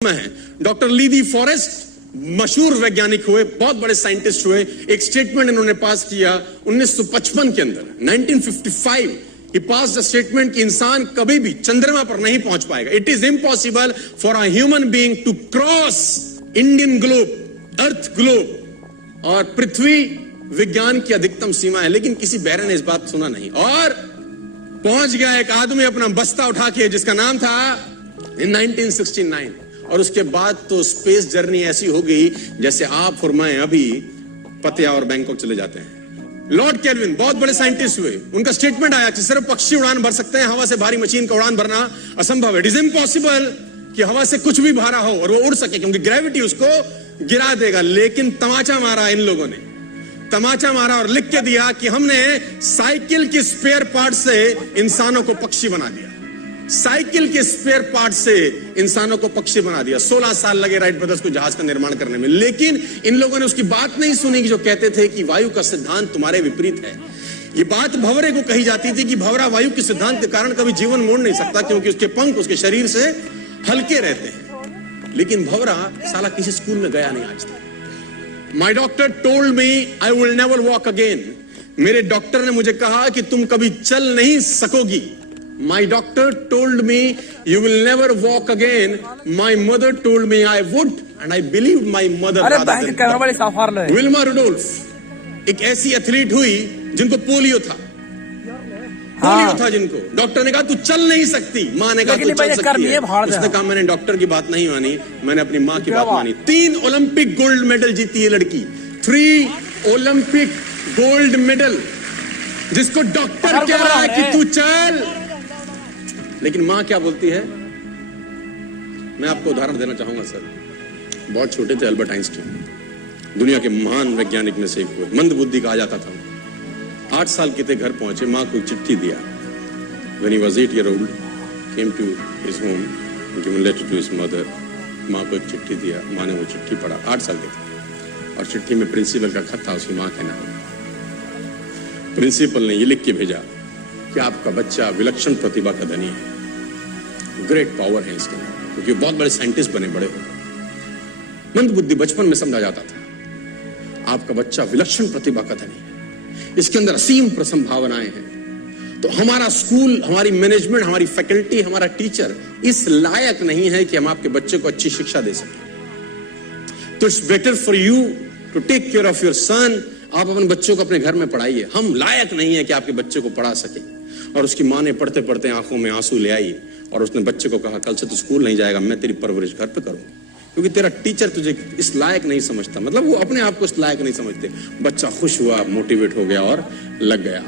है। Doctor Li दी forest मशहूर वैज्ञानिक हुए, बहुत बड़े साइंटिस्ट हुए। एक स्टेटमेंट इन्होंने पास किया 1955 के अंदर, 1955 ही पास द स्टेटमेंट कि इंसान कभी भी चंद्रमा पर नहीं पहुंच पाएगा। It is impossible for a human being to cross Indian globe, earth globe, और पृथ्वी विज्ञान की अधिकतम सीमा है। लेकिन किसी बहरे ने इस बात सुना नहीं और पहुंच गया एक आदमी अपना बस्ता उठा के, जिसका नाम था इन 1969। और उसके बाद तो स्पेस जर्नी ऐसी हो गई जैसे आप और मैं अभी पतिया और बैंकॉक चले जाते हैं। लॉर्ड केल्विन बहुत बड़े साइंटिस्ट हुए, उनका स्टेटमेंट आया कि सिर्फ पक्षी उड़ान भर सकते हैं, हवा से भारी मशीन का उड़ान भरना असंभव है। इट इज इम्पॉसिबल कि हवा से कुछ भी भारा हो और वो उड़ सके, क्योंकि ग्रेविटी उसको गिरा देगा। लेकिन तमाचा मारा इन लोगों ने, तमाचा मारा और लिख के दिया कि हमने साइकिल के स्पेयर पार्ट से इंसानों को पक्षी बना दिया। साइकिल के स्पेयर पार्ट से इंसानों को पक्षी बना दिया। 16 साल लगे राइट ब्रदर्स को जहाज का निर्माण करने में। लेकिन इन लोगों ने उसकी बात नहीं सुनी कि जो कहते थे कि वायु का सिद्धांत तुम्हारे विपरीत है। ये बात भंवरे को कही जाती थी कि भंवरा वायु के सिद्धांत के कारण कभी जीवन मोड़ नहीं सकता, क्योंकि उसके पंख उसके शरीर से हल्के रहते हैं। लेकिन भंवरा साला किसी स्कूल में गया नहीं आज तक। माई doctor told me I will never walk again. मेरे डॉक्टर ने मुझे कहा कि तुम कभी चल नहीं सकोगी। My doctor told me you will never walk again. My mother told me I would, and I believed my mother. Wilma Rudolph एक ऐसी एथलीट हुई जिनको पोलियो था। पोलियो था जिनको डॉक्टर ने कहा तू चल नहीं सकती। माँ ने कहा तू चल सकती है। उसने कहा मैंने डॉक्टर की बात नहीं मानी, मैंने अपनी माँ की बात मानी। 3 ओलंपिक गोल्ड मेडल जीती है लड़की, 3 ओलंपिक गोल्ड मेडल, जिसको डॉक्टर कह रहा है कि तू चल। लेकिन मां क्या बोलती है? मैं आपको उदाहरण देना चाहूंगा सर। बहुत छोटे थे अल्बर्ट आइंस्टीन, दुनिया के महान वैज्ञानिक में से एक हुए, मंद बुद्धि कहा जाता था। 8 साल के थे, घर पहुंचे, मां को चिट्ठी दिया। When he was 8 years old, came to his home, given letter to his mother. मां को एक चिट्ठी दिया, मां ने वो चिट्ठी पढ़ा। 8 साल के थे और चिट्ठी में प्रिंसिपल का खत था, उसकी मां के नाम। प्रिंसिपल ने ये लिख के भेजा कि आपका बच्चा विलक्षण प्रतिभा का धनी है, ग्रेट पावर है इसके अंदर, क्योंकि बहुत बड़े साइंटिस्ट बने, बड़े हो। मंद बुद्धि बचपन में समझा जाता था। आपका बच्चा विलक्षण प्रतिभा का धनी है, इसके अंदर असीम संभावनाएं हैं। तो हमारा स्कूल, हमारी मैनेजमेंट, हमारी फैकल्टी, हमारा टीचर इस लायक नहीं है कि हम आपके बच्चे को अच्छी शिक्षा दे सकें। तो it's better for you to take care of your son. आप अपने बच्चों को अपने घर में पढ़ाइए। हम लायक नहीं है कि आपके बच्चे को पढ़ा सके। और उसकी माँ ने पढ़ते पढ़ते आंखों में आंसू ले आई और उसने बच्चे को कहा कल से तू स्कूल नहीं जाएगा, मैं तेरी परवरिश घर पे करूंगी, क्योंकि तेरा टीचर तुझे इस लायक नहीं समझता। मतलब वो अपने आप को इस लायक नहीं समझते। बच्चा खुश हुआ, मोटिवेट हो गया और लग गया।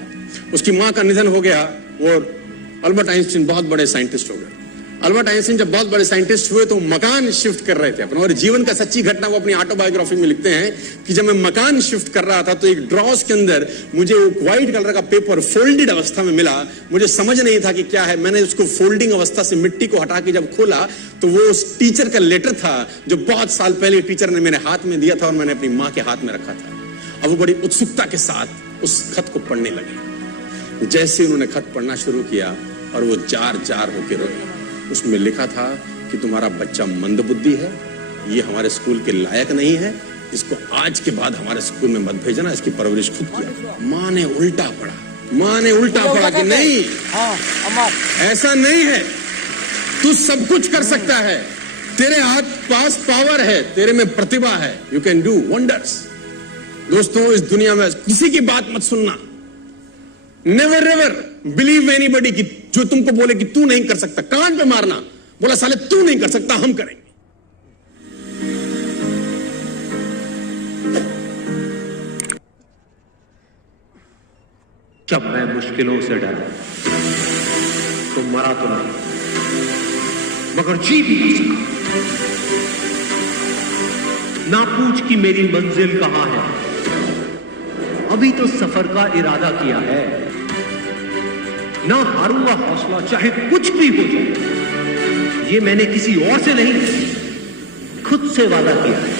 उसकी माँ का निधन हो गया और अल्बर्ट आइंस्टीन बहुत बड़े साइंटिस्ट हो गए। अल्बर्ट आइंस्टीन जब बहुत बड़े साइंटिस्ट हुए तो मकान शिफ्ट कर रहे थे अपना, और जीवन का सच्ची घटना वो अपनी ऑटोबायोग्राफी में लिखते हैं कि जब मैं मकान शिफ्ट कर रहा था तो एक ड्रॉस के अंदर मुझे एक व्हाइट कलर का पेपर फोल्डेड अवस्था में मिला। मुझे समझ नहीं था कि क्या है। मैंने उसको फोल्डिंग अवस्था से मिट्टी को हटा के जब खोला तो वो उस टीचर का लेटर था जो बहुत साल पहले टीचर ने मेरे हाथ में दिया था और मैंने अपनी माँ के हाथ में रखा था। अब वो बड़ी उत्सुकता के साथ उस खत को पढ़ने लगे। जैसे उन्होंने खत पढ़ना शुरू किया और वो जार जार होके रोए। उसमें लिखा था कि तुम्हारा बच्चा मंद बुद्धि है, ये हमारे स्कूल के लायक नहीं है, इसको आज के बाद हमारे स्कूल में मत भेजना, इसकी परवरिश खुद किया। माँ ने उल्टा पढ़ा, माँ ने उल्टा पढ़ा कि नहीं, ऐसा नहीं है, तू सब कुछ कर सकता है, तेरे हाथ पास पावर है, तेरे में प्रतिभा है, यू कैन डू वंडर्स। दोस्तों, इस दुनिया में किसी की बात मत सुनना। नेवर एवर बिलीव एनीबॉडी कि जो तुमको बोले कि तू नहीं कर सकता, कान पे मारना, बोला साले तू नहीं कर सकता, हम करेंगे। जब मैं मुश्किलों से डरा तो मरा तो नहीं, मगर जी भी नहीं सका। ना पूछ कि मेरी मंजिल कहां है, अभी तो सफर का इरादा किया है। ना हारूंगा हौसला, चाहे कुछ भी हो जाए। ये मैंने किसी और से नहीं, खुद से वादा किया है।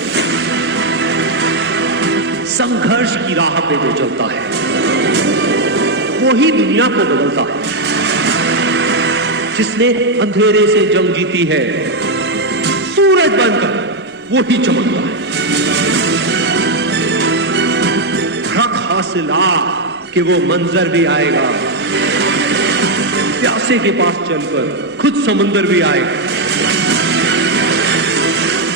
संघर्ष की राह पे जो चलता है वो ही दुनिया को बदलता है। जिसने अंधेरे से जंग जीती है, सूरज सूरज बनकर वो ही चमकता है। हक हासिल कि वो मंजर भी आएगा, प्यासे के पास चलकर खुद समुंदर भी आएगा।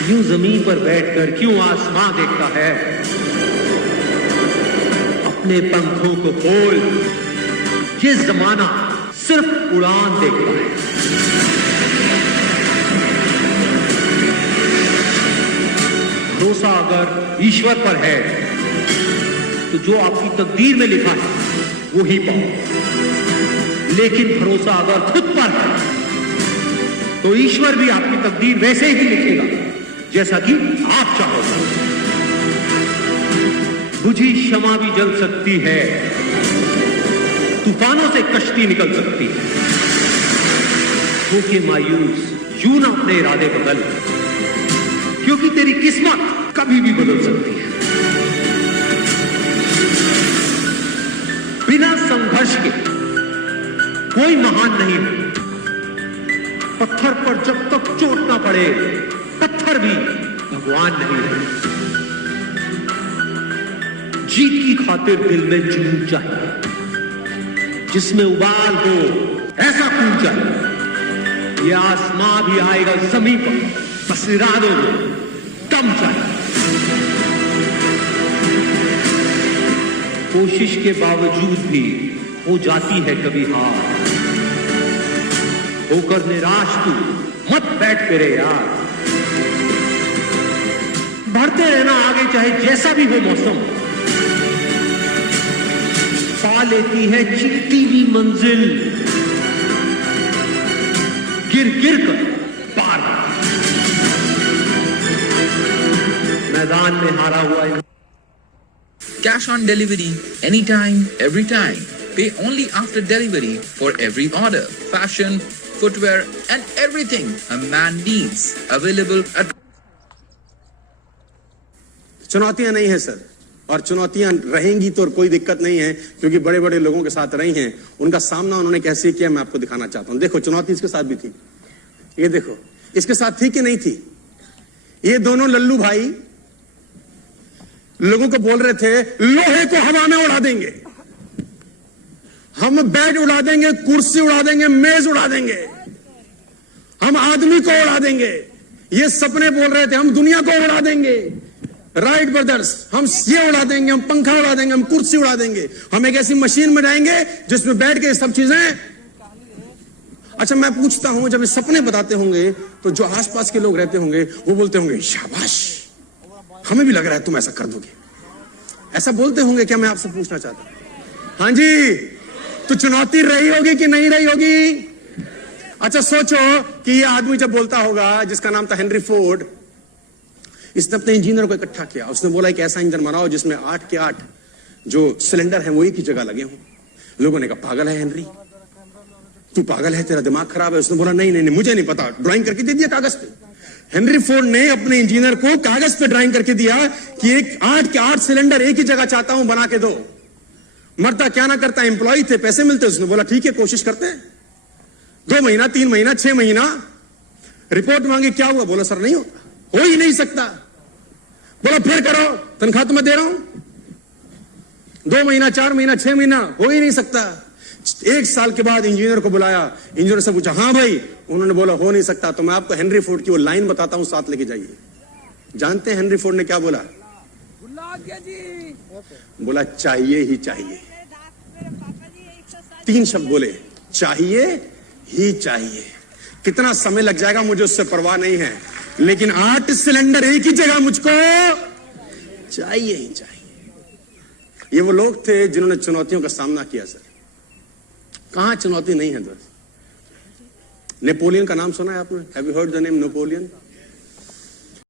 यूं जमीन पर बैठकर क्यों आसमां देखता है, अपने पंखों को खोल, ये जमाना सिर्फ उड़ान देखता है। भरोसा अगर ईश्वर पर है तो जो आपकी तकदीर में लिखा है वो ही पाओ, लेकिन भरोसा अगर खुद पर है तो ईश्वर भी आपकी तकदीर वैसे ही लिखेगा जैसा कि आप चाहोगे। बुझी शमा भी जल सकती है, तूफानों से कश्ती निकल सकती है। होके मायूस यूं ना अपने इरादे बदल, क्योंकि तेरी किस्मत कभी भी बदल सकती है। बिना संघर्ष के कोई महान नहीं हो। पत्थर पर जब तक चोट ना पड़े, पत्थर भी भगवान नहीं है। जीत की खातिर दिल में जुनून चाहिए, जिसमें उबाल हो ऐसा खून चाहिए। ये आसमां भी आएगा जमीन पर, बस इरादों में दम चाहिए। कोशिश के बावजूद भी हो जाती है कभी हार, होकर निराश तू मत बैठ तेरे यार। बढ़ते रहना आगे चाहे जैसा भी हो मौसम, पा लेती है चिट्टी भी मंजिल, गिर गिर कर पार। मैदान में हारा हुआ है। Cash on delivery, anytime, every time. Pay only after delivery for every order. Fashion, footwear and everything a man needs. Available at... चुनौतियां नहीं है सर, और चुनौतियां रहेंगी तो कोई दिक्कत नहीं है, क्योंकि बड़े बड़े लोगों के साथ रही हैं, उनका सामना उन्होंने कैसे किया मैं आपको दिखाना चाहता हूं। देखो चुनौती इसके साथ भी थी, ये देखो इसके साथ थी कि नहीं थी। ये दोनों लल्लू भाई लोगों को बोल रहे थे लोहे को हवा में उड़ा देंगे, हम बेड उड़ा देंगे, कुर्सी उड़ा देंगे, मेज उड़ा देंगे, हम आदमी को उड़ा देंगे। ये सपने बोल रहे थे, हम दुनिया को उड़ा देंगे। राइट ब्रदर्स, हम ये उड़ा देंगे, हम पंखा उड़ा देंगे, हम कुर्सी उड़ा देंगे, हम एक ऐसी मशीन में जाएंगे जिसमें बैठ के सब चीजें। अच्छा मैं पूछता हूं, जब ये सपने बताते होंगे तो जो आसपास के लोग रहते होंगे वो बोलते होंगे शाबाश, हमें भी लग रहा है तुम ऐसा कर दोगे, ऐसा बोलते होंगे क्या? मैं आपसे पूछना चाहता हूं। हाँ जी, तो चुनौती रही होगी कि नहीं रही होगी? अच्छा सोचो कि ये आदमी जब बोलता होगा, जिसका नाम था हेनरी फोर्ड, इसने अपने इंजीनियर को इकट्ठा किया, उसने बोला एक ऐसा इंजन बनाओ जिसमें 8 के 8 जो सिलेंडर है वो एक ही जगह लगे हों। लोगों ने कहा पागल है हेनरी, तू पागल है, तेरा दिमाग खराब है। उसने बोला नहीं नहीं नहीं, मुझे नहीं पता, ड्राइंग करके दे दिया कागज पे। हेनरी फोर्ड ने अपने इंजीनियर को कागज पे ड्राइंग करके दिया कि एक 8 के 8 सिलेंडर एक ही जगह चाहता हूं, बना के दो। मरता क्या ना करता, एम्प्लॉय थे, पैसे मिलते। उसने बोला ठीक है कोशिश करते हैं। 2 महीना 3 महीना 6 महीना, रिपोर्ट मांगी, क्या हुआ? बोला सर नहीं होता, हो ही नहीं सकता। बोला फिर करो, तनख्वाह तो मैं दे रहा हूं। 2 महीना 4 महीना 6 महीना, हो ही नहीं सकता। 1 साल के बाद इंजीनियर को बुलाया, इंजीनियर से पूछा हाँ भाई, उन्होंने बोला हो नहीं सकता। तो मैं आपको हेनरी फोर्ड की वो लाइन बताता हूं, साथ लेके जाइए। जानते हैं हेनरी फोर्ड ने क्या बोला? बोला चाहिए ही चाहिए। 3 शब्द बोले, चाहिए ही चाहिए। कितना समय लग जाएगा मुझे उससे परवाह नहीं है, लेकिन 8 सिलेंडर एक ही जगह मुझको चाहिए ही चाहिए। ये वो लोग थे जिन्होंने चुनौतियों का सामना किया। सर कहां चुनौती नहीं है दोस्त? नेपोलियन का नाम सुना है आपने? Have you heard the name Napoleon?